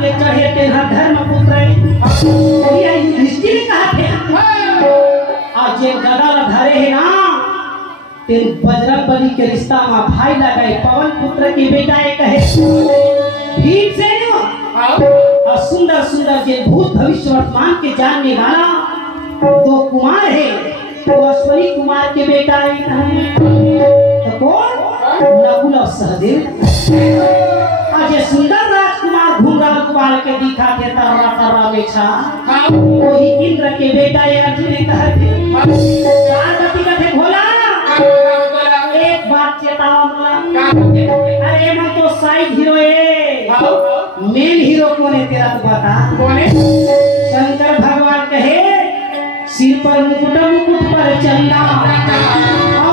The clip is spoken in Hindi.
के चढ़े तेरा धर्मपुत्र भैया युधिष्ठिर कहा थे आज ये गदा धरे है ना तेरे बजरंगबली के रिश्ता में भाई लगाए पवन पुत्र के बेटा एक है भीम से और सुंदर सुंदर के भूत भविष्य वर्तमान के जानने वाला दो कुमार है तो अश्वनी कुमार के बेटा है तो कौन नकुल और सहदेव आज ये सुंदर राजकुमार घुंघराल कुमार के दिखा के तारा तारा में छा वही इंद्र के बेटा है अर्जुन ने कहा थे भोला एक बात चेताओ अरे मैं तो साइड हीरो है मेन हीरो कौन है तेरा तो बता कौन है शंकर भगवान कहे सिर पर मुकुट मुकुट पर चंदा